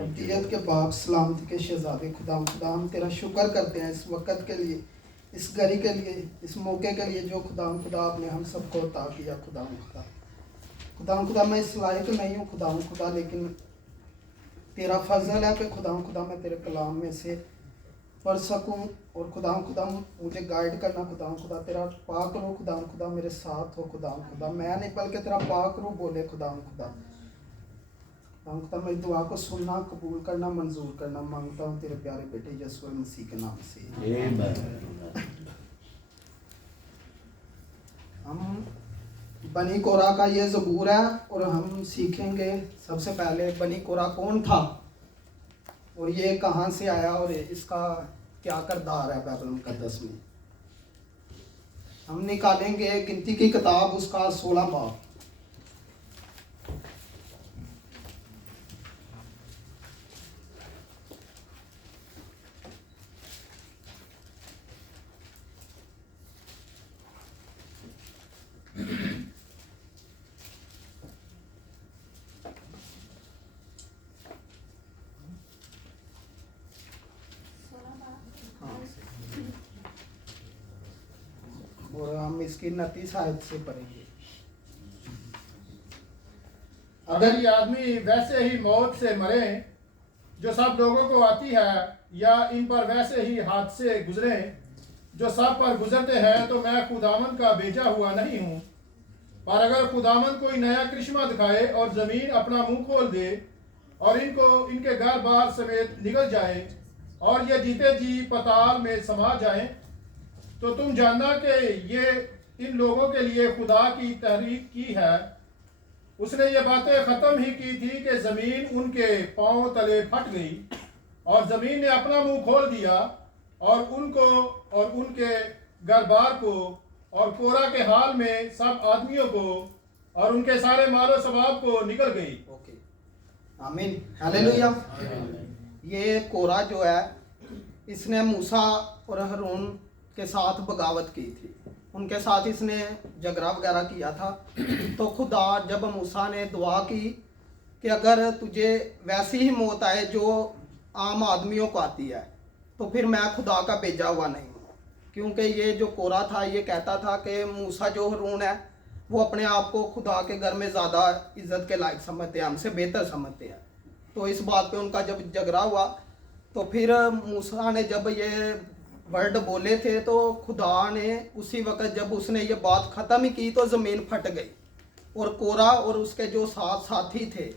अब्दियत के पाक सलामती के शहजादे खुदा हम तेरा शुक्र करते हैं इस वक़्त के लिए, इस घड़ी के लिए, इस मौके के लिए जो खुदा आपने हम सबको अता किया। खुदा मैं इस लायक नहीं हूँ खुदा, लेकिन तेरा फजल है कि खुदा मैं तेरे कलाम में से पढ़ सकूँ और खुदा मुझे गाइड करना। खुदा तेरा पाक रो खुदा मेरे साथ हो खुदा मैं नहीं बल्कि तेरा पाक रो बोले खुदा मेरी दुआ को सुनना, कबूल करना, मंजूर करना मांगता हूँ तेरे प्यारे बेटे यीशु मसीह के नाम से। हम बनी कोरा का ये ज़बूर है और हम सीखेंगे सबसे पहले बनी कोरा कौन था और ये कहाँ से आया और इसका क्या किरदार है बाइबल मुकद्दस में। हम निकालेंगे गिनती की किताब उसका 16 बाब। और हम इसकी 29 आयत से पढ़ेंगे। अगर ये आदमी वैसे ही मौत से मरे जो सब लोगों को आती है, या इन पर वैसे ही हादसे गुजरे जो सब पर गुजरते हैं, तो मैं खुदावन का भेजा हुआ नहीं हूँ। पर अगर खुदावन कोई नया करिश्मा दिखाए और जमीन अपना मुंह खोल दे और इनको इनके घर बार समेत निकल जाए और ये जीते जी पताल में समा जाएं, तो तुम जानना कि ये इन लोगों के लिए खुदा की तहरीक की है। उसने ये बातें ख़त्म ही की थी कि ज़मीन उनके पांव तले फट गई और ज़मीन ने अपना मुंह खोल दिया और उनको और उनके घर-बार को और कोरा के हाल में सब आदमियों को और उनके सारे मालो सबाब को निकल गई। ओके, आमीन, हालेलुया। ये कोरा जो है इसने मूसा और हारून के साथ बगावत की थी, उनके साथ इसने झगड़ा वगैरह किया था। तो खुदा जब मूसा ने दुआ की कि अगर तुझे वैसी ही मौत आए जो आम आदमियों को आती है, तो फिर मैं खुदा का भेजा हुआ नहीं हूँ। क्योंकि ये जो कोरा था ये कहता था कि मूसा जो हारून है वो अपने आप को खुदा के घर में ज़्यादा इज्जत के लायक समझते हैं, हमसे बेहतर समझते हैं। तो इस बात पे उनका जब झगड़ा हुआ तो फिर मूसा ने जब ये वर्ड बोले थे तो खुदा ने उसी वक्त जब उसने ये बात ख़त्म ही की तो ज़मीन फट गई और कोरा और उसके जो साथ साथी थे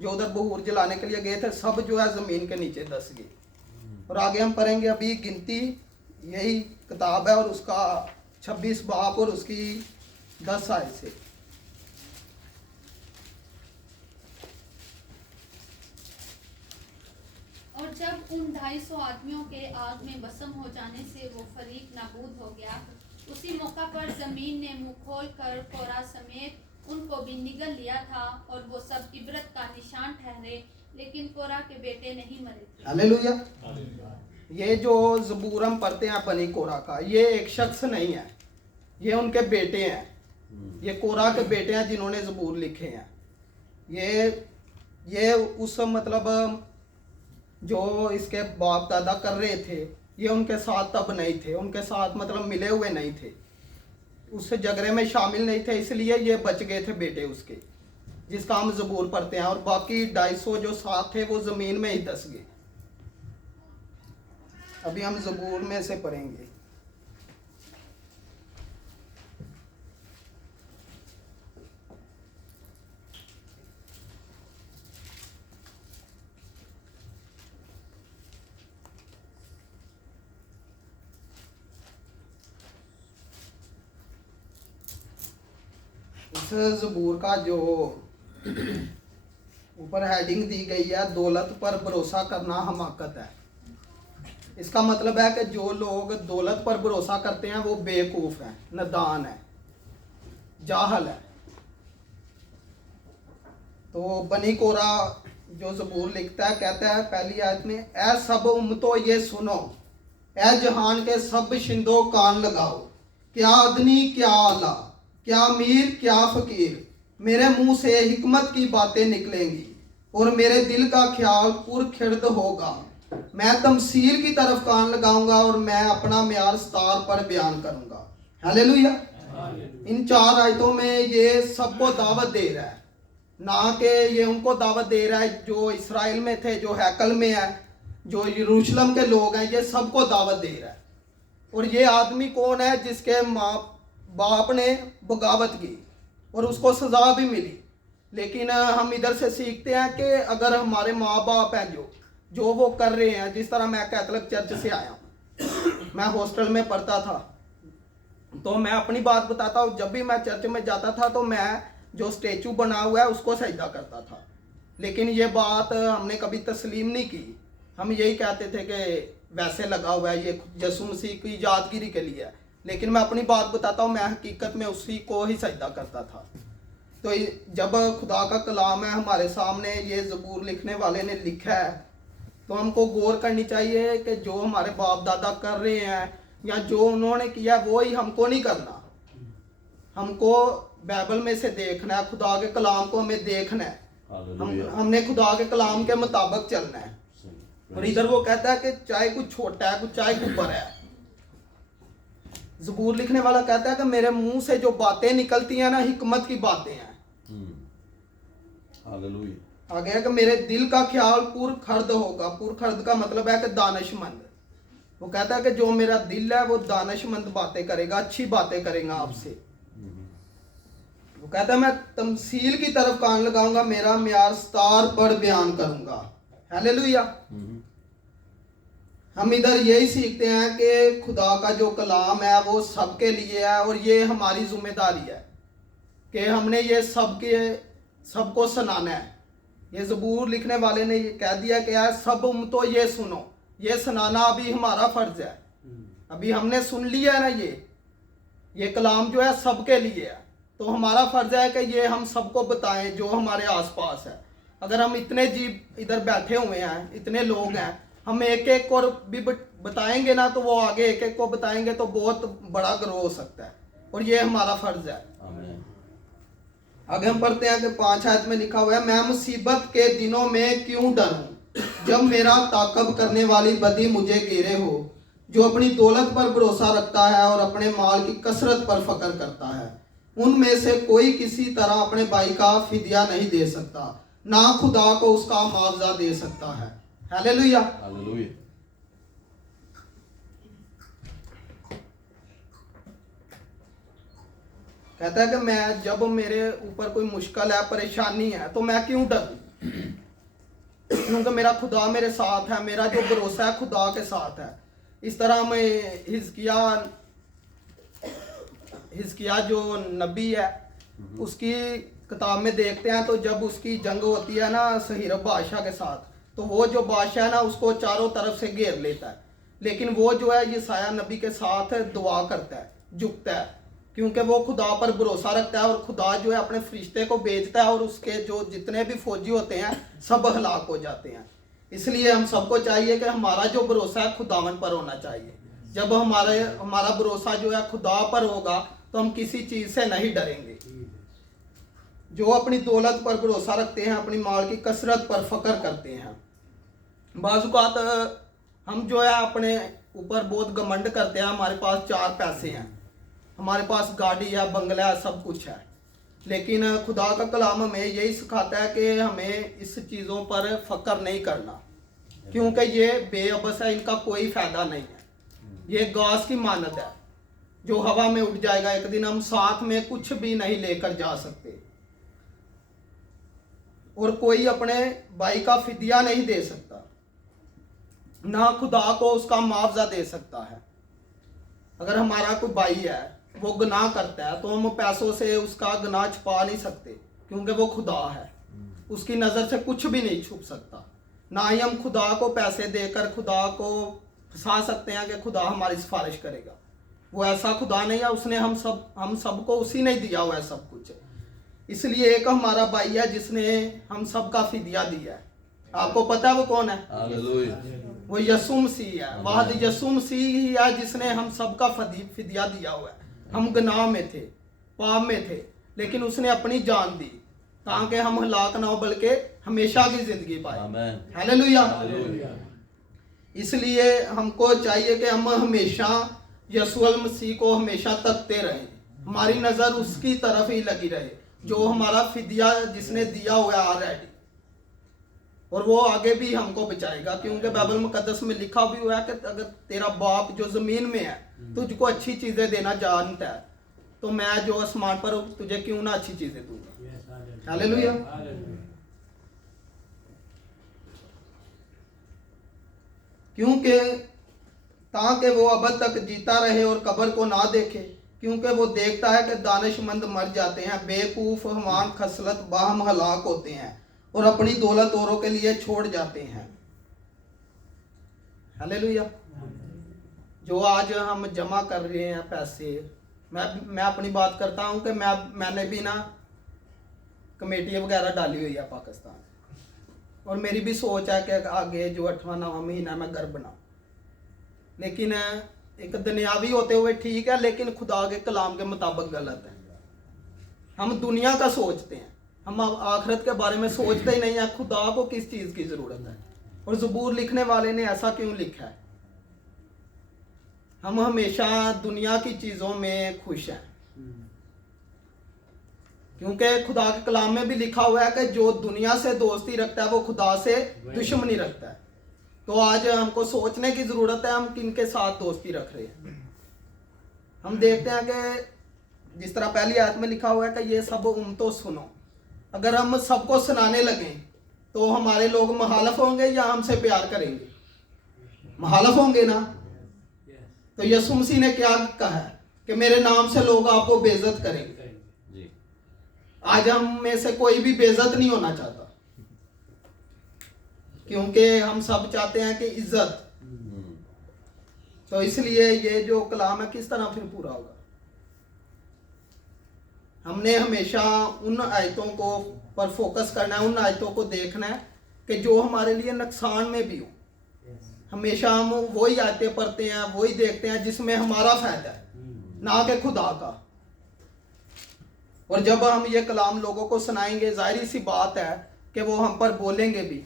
जो उधर बहूर जलाने के लिए गए थे सब जो है ज़मीन के नीचे धंस गए। और आगे हम पढ़ेंगे अभी गिनती यही किताब है और उसका 26 बाब और उसकी 10 आयत से। और जब उन 250 आदमियों के आग में भस्म हो जाने से वो फरीक नाबूद हो गया, उसी मौका पर जमीन ने मुंह खोल कर कोरा समेत उनको भी निगल लिया था और वो सब इबरत का निशान ठहरे, लेकिन कोरा के बेटे नहीं मरे थे। हालेलुया। ये जो ज़बूर हम पढ़ते हैं बनी कोरा का, ये एक शख्स नहीं है, ये उनके बेटे हैं। ये कोरा के बेटे हैं जिन्होंने ज़बूर लिखे हैं। ये उस मतलब जो इसके बाप दादा कर रहे थे ये उनके साथ तब नहीं थे, उनके साथ मतलब मिले हुए नहीं थे, उस झगड़े में शामिल नहीं थे, इसलिए ये बच गए थे बेटे उसके, जिसका हम ज़बूर पढ़ते हैं। और बाकी 250 जो साथ थे वो ज़मीन में ही धंस गए। अभी हम ज़बूर में से पढ़ेंगे। इस ज़बूर का जो ऊपर हेडिंग दी गई है, दौलत पर भरोसा करना हमाकत है। इसका मतलब है कि जो लोग दौलत पर भरोसा करते हैं वो बेवकूफ़ हैं, नादान है, जाहल है। तो बनी कोरा जो ज़बूर लिखता है कहता है पहली आयत में, ऐ सब उम्मतों ये सुनो, ऐ जहान के सब शिंदो कान लगाओ, क्या अदनी क्या आला, क्या अमीर क्या फ़कीर, मेरे मुंह से हिकमत की बातें निकलेंगी और मेरे दिल का ख्याल पुरखिर्द होगा। मैं तमसील की तरफ कान लगाऊंगा और मैं अपना म्यार स्तार पर बयान करूंगा। हालेलुया। इन 4 आयतों में ये सबको दावत दे रहा है, ना कि ये उनको दावत दे रहा है जो इस्राएल में थे, जो हैकल में है, जो यरूशलेम के लोग हैं, ये सबको दावत दे रहा है। और ये आदमी कौन है? जिसके माँ बाप ने बगावत की और उसको सज़ा भी मिली। लेकिन हम इधर से सीखते हैं कि अगर हमारे माँ बाप हैं जो वो कर रहे हैं, जिस तरह मैं कैथोलिक चर्च से आया हूँ, मैं हॉस्टल में पढ़ता था, तो मैं अपनी बात बताता हूँ। जब भी मैं चर्च में जाता था तो मैं जो स्टैचू बना हुआ है उसको सजदा करता था। लेकिन ये बात हमने कभी तस्लीम नहीं की। हम यही कहते थे कि वैसे लगा हुआ है, ये यीशु मसीह की यादगिरी के लिए है। लेकिन मैं अपनी बात बताता हूँ, मैं हकीकत में उसी को ही सजदा करता था। तो जब खुदा का कलाम है हमारे सामने, ये ज़बूर लिखने वाले ने लिखा है, तो हमको गौर करनी चाहिए कि जो हमारे बाप दादा कर रहे हैं या जो उन्होंने किया वो ही हमको नहीं करना। हमको बाइबल में से देखना है, खुदा के कलाम को हमें देखना है। हमने खुदा के कलाम के मुताबिक चलना है। और इधर वो कहता है कि चाहे कुछ छोटा है, कुछ चाहे कुछ बड़ा है। ज़बूर लिखने वाला कहता है कि मेरे मुंह से जो बातें निकलती हैं ना, हिकमत की बातें हैं। हालेलुया। आगे है कि मेरे दिल का ख्याल पुरखर्द होगा। पुरखर्द का मतलब है कि दानिशमंद। वो कहता है कि जो मेरा दिल है वो दानिशमंद बातें करेगा, अच्छी बातें करेगा आपसे। वो कहता है मैं तमसील की तरफ कान लगाऊंगा, मेरा म्यार स्तार पर बयान करूंगा। हालेलुया। हम इधर यही सीखते हैं कि खुदा का जो कलाम है वो सबके लिए है, और ये हमारी जिम्मेदारी है कि हमने ये सबको सुनाना है। ये ज़बूर लिखने वाले ने ये कह दिया कि यार सब तो ये सुनो, ये सुनाना अभी हमारा फर्ज है। अभी हमने सुन लिया है ना, ये कलाम जो है सबके लिए है, तो हमारा फर्ज है कि ये हम सबको बताएं जो हमारे आसपास है। अगर हम इतने जीव इधर बैठे हुए हैं, इतने लोग हैं, हम एक एक को भी बताएंगे ना, तो वो आगे एक एक को बताएंगे तो बहुत बड़ा ग्रो हो सकता है, और ये हमारा फर्ज है। आगे हम पढ़ते हैं कि 5 आयत में लिखा हुआ है, मैं मुसीबत के दिनों में क्यों डरूं, जब मेरा ताकब करने वाली बदी मुझे घेरे हो। जो अपनी दौलत पर भरोसा रखता है और अपने माल की कसरत पर फक्र करता है, उनमें से कोई किसी तरह अपने भाई का फिदिया नहीं दे सकता, ना खुदा को उसका मुआवजा दे सकता है। हालेलुया। हालेलुया। कहता है कि मैं जब मेरे ऊपर कोई मुश्किल है, परेशानी है, तो मैं क्यों डरूं, क्योंकि मेरा खुदा मेरे साथ है, मेरा जो भरोसा है खुदा के साथ है। इस तरह में हिजकिया जो नबी है, उसकी किताब में देखते हैं, तो जब उसकी जंग होती है ना सहीरब बादशाह के साथ, तो वो जो बादशाह है ना उसको चारों तरफ से घेर लेता है। लेकिन वो जो है यशायाह नबी के साथ दुआ करता है, झुकता है, क्योंकि वो खुदा पर भरोसा रखता है, और खुदा जो है अपने फरिश्ते को भेजता है, और उसके जो जितने भी फौजी होते हैं सब हलाक हो जाते हैं। इसलिए हम सबको चाहिए कि हमारा जो भरोसा है खुदावन पर होना चाहिए। जब हमारा भरोसा जो है खुदा पर होगा तो हम किसी चीज़ से नहीं डरेंगे। जो अपनी दौलत पर भरोसा रखते हैं, अपनी माल की कसरत पर फक्र करते हैं। बाज़-औक़ात हम जो है अपने ऊपर बहुत घमंड करते हैं, हमारे पास 4 पैसे हैं, हमारे पास गाड़ी है, बंगला है, सब कुछ है। लेकिन खुदा का कलाम हमें यही सिखाता है कि हमें इस चीज़ों पर फक्र नहीं करना, क्योंकि ये बेअबस है, इनका कोई फ़ायदा नहीं है। ये घास की मानद है जो हवा में उड़ जाएगा एक दिन। हम साथ में कुछ भी नहीं लेकर जा सकते, और कोई अपने भाई का फिदिया नहीं दे सकता, ना खुदा को उसका मुआवजा दे सकता है। अगर हमारा कोई भाई है वो गुनाह करता है, तो हम पैसों से उसका गुनाह छुपा नहीं सकते, क्योंकि वो खुदा है, उसकी नज़र से कुछ भी नहीं छुप सकता। ना ही हम खुदा को पैसे देकर खुदा को फंसा सकते हैं कि खुदा हमारी सिफारिश करेगा। वो ऐसा खुदा नहीं है, उसने हम सबको उसी ने दिया हुआ है सब कुछ। इसलिए एक हमारा भाई है जिसने हम सब का फिदिया दिया है। आपको पता है वो कौन है? हालेलुया। वो यीशु मसीह है। वाद यीशु मसीह ही है जिसने हम सब का फिदिया दिया हुआ है। हम गुनाह में थे, पाप में थे, लेकिन उसने अपनी जान दी। ताकि हम हलाक ना हो बल्कि हमेशा की जिंदगी पाए। आमीन। हालेलुया। हालेलुया। इसलिए हमको चाहिए कि हम हमेशा यीशु मसीह को हमेशा तकते रहें, हमारी नज़र उसकी तरफ ही लगी रहे, जो हमारा फिदिया जिसने दिया हुआ है ऑलरेडी, और वो आगे भी हमको बचाएगा। क्योंकि बाइबल मुकद्दस में लिखा भी हुआ है कि अगर तेरा बाप जो ज़मीन में है तुझको अच्छी चीज़ें देना जानता है, तो मैं जो आसमान पर हूँ तुझे क्यों ना अच्छी चीज़ें दूंगा। हालेलुया। क्योंकि ताकि वो अब तक जीता रहे और कब्र को ना देखे, क्योंकि वो देखता है कि दानिशमंद मर जाते हैं, बेवकूफ़ हमान खसलत बाहम हलाक होते हैं और अपनी दौलत औरों के लिए छोड़ जाते हैं। हालेलुया। जो आज हम जमा कर रहे हैं पैसे, मैं अपनी बात करता हूँ कि मैंने भी ना कमेटी वगैरह डाली हुई है पाकिस्तान, और मेरी भी सोच है कि आगे जो 8वां 9वां महीना मैं घर बनाऊँ। लेकिन एक दुनियावी होते हुए ठीक है, लेकिन खुदा के कलाम के मुताबिक गलत है। हम दुनिया का सोचते हैं, हम आखिरत के बारे में सोचते ही नहीं है। खुदा को किस चीज़ की ज़रूरत है, और ज़बूर लिखने वाले ने ऐसा क्यों लिखा है। हम हमेशा दुनिया की चीज़ों में खुश हैं, क्योंकि खुदा के कलाम में भी लिखा हुआ है कि जो दुनिया से दोस्ती रखता है वो खुदा से दुश्मनी रखता है। तो आज हमको सोचने की ज़रूरत है हम किन के साथ दोस्ती रख रहे हैं। हम देखते हैं कि जिस तरह पहली आयत में लिखा हुआ है कि ये सब उम्मतों सुनो, अगर हम सबको सुनाने लगें तो हमारे लोग मुखालिफ होंगे या हमसे प्यार करेंगे? मुखालिफ होंगे ना। तो यीशु मसीह ने क्या कहा है कि मेरे नाम से लोग आपको बेइज्जत करेंगे। आज हम में से कोई भी बेइज्जत नहीं होना चाहता, क्योंकि हम सब चाहते हैं कि इज्जत। तो इसलिए ये जो कलाम है किस तरह फिर पूरा होगा। हमने हमेशा उन आयतों को पर फोकस करना है, उन आयतों को देखना है कि जो हमारे लिए नुकसान में भी हो। हमेशा हम वही आयतें पढ़ते हैं, वही देखते हैं जिसमें हमारा फायदा है, ना कि खुदा का। और जब हम ये कलाम लोगों को सुनाएंगे, जाहिर सी बात है कि वो हम पर बोलेंगे भी,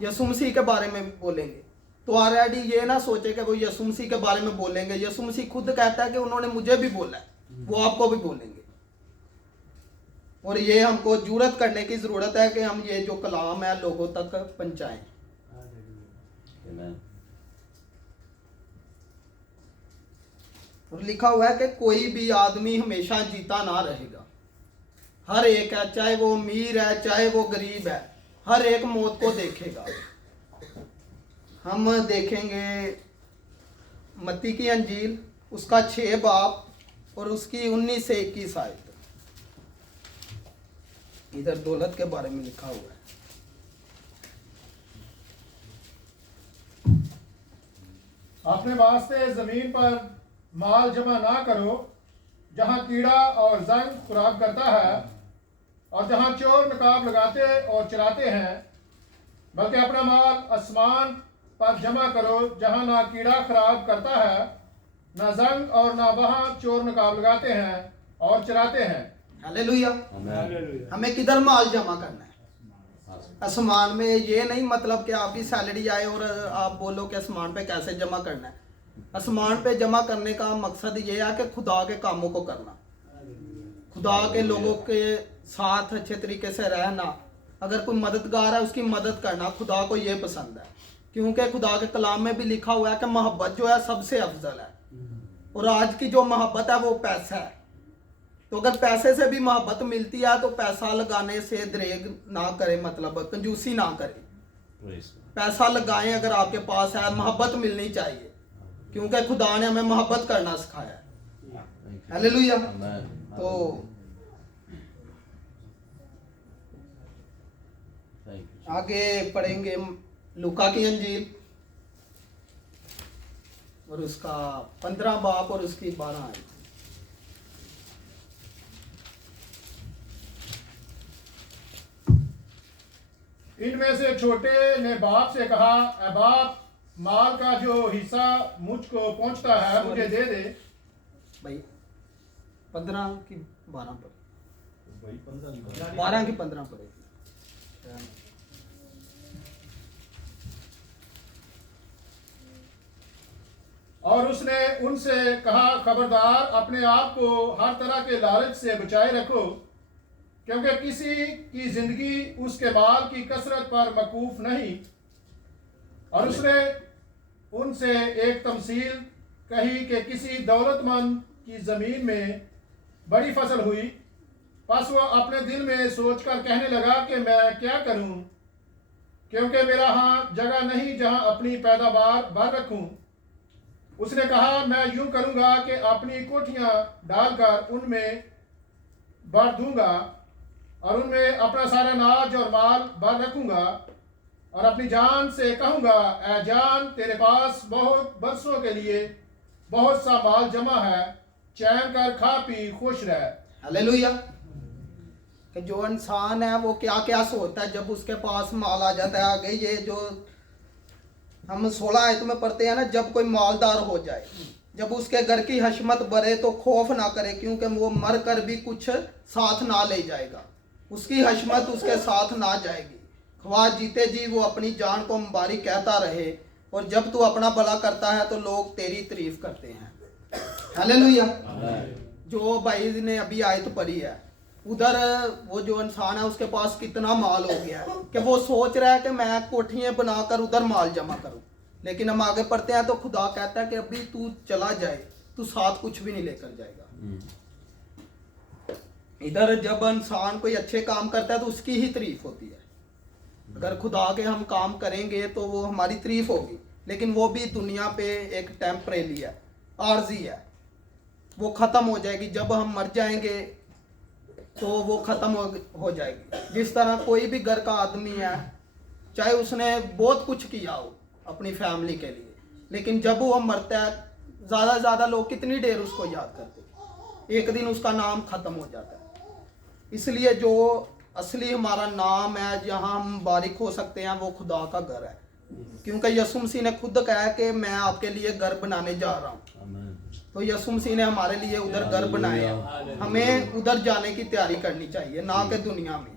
यीशु मसीह के बारे में बोलेंगे। तो ऑलरेडी ये ना सोचे कि वो यीशु मसीह के बारे में बोलेंगे। यीशु मसीह खुद कहता है कि उन्होंने मुझे भी बोला है, वो आपको भी बोलेंगे। और ये हमको जुरत करने की ज़रूरत है कि हम ये जो कलाम है लोगों तक पहुँचाएं। और लिखा हुआ है कि कोई भी आदमी हमेशा जीता ना रहेगा। हर एक है, चाहे वो अमीर है चाहे वो गरीब है, हर एक मौत को देखेगा। हम देखेंगे मत्ती की अंजील उसका 6 बाब और उसकी 19 से 21 आयत। इधर दौलत के बारे में लिखा हुआ है। अपने वास्ते जमीन पर माल जमा ना करो, जहाँ कीड़ा और जंग खुराक करता है और जहाँ चोर नकाब लगाते और चराते हैं, बल्कि अपना माल आसमान पर जमा करो, जहाँ ना कीड़ा खराब करता है, ना जंग और ना वहाँ चोर नकाब लगाते हैं और चराते हैं। हालेलुया। हमें किधर माल जमा करना है? आसमान में। ये नहीं मतलब कि आपकी सैलरी आए और आप बोलो कि आसमान पे कैसे जमा करना है। आसमान पे जमा करने का मकसद ये है कि खुदा के कामों को करना, खुदा के लोगों के साथ अच्छे तरीके से रहना। अगर कोई मददगार है उसकी मदद करना खुदा को ये पसंद है, क्योंकि खुदा के कलाम में भी लिखा हुआ है कि मोहब्बत जो है सबसे अफजल है। और आज की जो मोहब्बत है वो पैसा है। तो अगर पैसे से भी मोहब्बत मिलती है तो पैसा लगाने से दरेग ना करें, मतलब कंजूसी ना करें। पैसा लगाएं अगर आपके पास है, मोहब्बत मिलनी चाहिए, क्योंकि खुदा ने हमें मोहब्बत करना सिखाया है। हालेलुया। तो आगे पढ़ेंगे लूका की अंजील और उसका 15 बाब और उसकी 12 आयत। इनमें से छोटे ने बाप से कहा, ए बाप, माल का जो हिस्सा मुझको पहुंचता है मुझे दे दे। भाई 15 की 12 पर 12 की 15 पड़ेगी। और उसने उनसे कहा, खबरदार, अपने आप को हर तरह के लालच से बचाए रखो, क्योंकि किसी की जिंदगी उसके माल की कसरत पर मकूफ नहीं। और उसने उनसे एक तमसील कही कि किसी दौलतमंद की जमीन में बड़ी फसल हुई। बस वह अपने दिल में सोचकर कहने लगा कि मैं क्या करूं, क्योंकि मेरा यहाँ जगह नहीं जहां अपनी पैदावार भर रखूं। उसने कहा, मैं यूं करूंगा कि अपनी कोठियां डालकर उनमें भर दूंगा और उनमें अपना सारा अनाज और माल भर रखूंगा, और अपनी जान से कहूंगा, ऐ जान, तेरे पास बहुत बरसों के लिए बहुत सा माल जमा है, चैन कर खा पी खुश रह। हालेलुया। कि जो इंसान है वो क्या क्या सोचता है जब उसके पास माल आ जाता है। आगे ये जो हम 16 आयत में पढ़ते हैं ना, जब कोई मालदार हो जाए, जब उसके घर की हशमत बढ़े तो खौफ ना करे, क्योंकि वो मर कर भी कुछ साथ ना ले जाएगा, उसकी हशमत उसके साथ ना जाएगी। ख्वाह जीते जी वो अपनी जान को मुबारक कहता रहे, और जब तू अपना भला करता है तो लोग तेरी तारीफ करते हैं। हालेलुया। जो भाई ने अभी आयत पढ़ी है, उधर वो जो इंसान है उसके पास कितना माल हो गया है कि वो सोच रहा है कि मैं कोठियां बनाकर उधर माल जमा करूं। लेकिन हम आगे पढ़ते हैं तो खुदा कहता है कि अभी तू चला जाए, तू साथ कुछ भी नहीं लेकर जाएगा। इधर जब इंसान कोई अच्छे काम करता है तो उसकी ही तारीफ होती है। अगर खुदा के हम काम करेंगे तो वो हमारी तारीफ होगी, लेकिन वो भी दुनिया पे एक टेम्परेरी है, आर्जी है, वो ख़त्म हो जाएगी। जब हम मर जाएंगे तो वो ख़त्म हो जाएगी। जिस तरह कोई भी घर का आदमी है, चाहे उसने बहुत कुछ किया हो अपनी फैमिली के लिए, लेकिन जब वो मरता है, ज़्यादा से ज़्यादा लोग कितनी देर उसको याद करते हैं, एक दिन उसका नाम ख़त्म हो जाता है। इसलिए जो असली हमारा नाम है, जहाँ हम मुबारक हो सकते हैं, वो खुदा का घर है, क्योंकि यीशु मसीह ने खुद कहा है कि मैं आपके लिए घर बनाने जा रहा हूँ। तो यीशु मसीह ने हमारे लिए उधर घर बनाए हैं, हमें उधर जाने की तैयारी करनी चाहिए, ना कि दुनिया में।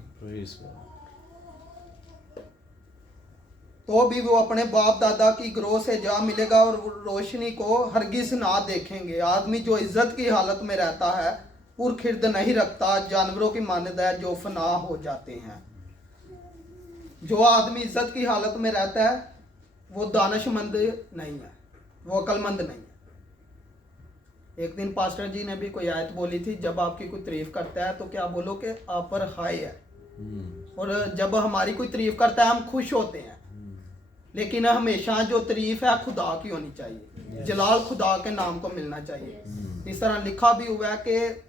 तो भी वो अपने बाप दादा की ग्रोह से जा मिलेगा और रोशनी को हरगिज ना देखेंगे। आदमी जो इज्जत की हालत में रहता है पुरखिर्द नहीं रखता, जानवरों की मानद है जो फना हो जाते हैं। जो आदमी इज्जत की हालत में रहता है वो दानिशमंद नहीं है, वो अक्लमंद नहीं है। एक दिन पास्टर जी ने भी कोई आयत बोली थी, जब आपकी कोई तारीफ करता है तो क्या बोलो कि आप पर हाय है, और जब हमारी कोई तारीफ करता है हम खुश होते हैं। लेकिन हमेशा जो तारीफ है खुदा की होनी चाहिए, जलाल खुदा के नाम को मिलना चाहिए। इस तरह लिखा भी हुआ है कि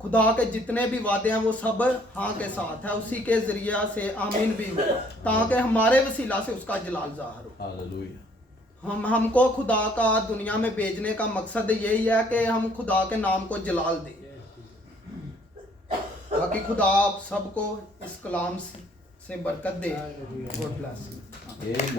खुदा के जितने भी वादे हैं वो सब हाँ के साथ है, उसी के जरिया से आमीन भी हो, ताकि हमारे वसीला से उसका जलाल ज़ाहिर हो। हालेलुया। हमको खुदा का दुनिया में भेजने का मकसद यही है कि हम खुदा के नाम को जलाल दें। बाकी खुदा आप सबको इस कलाम से बरकत दे। God bless. आमीन।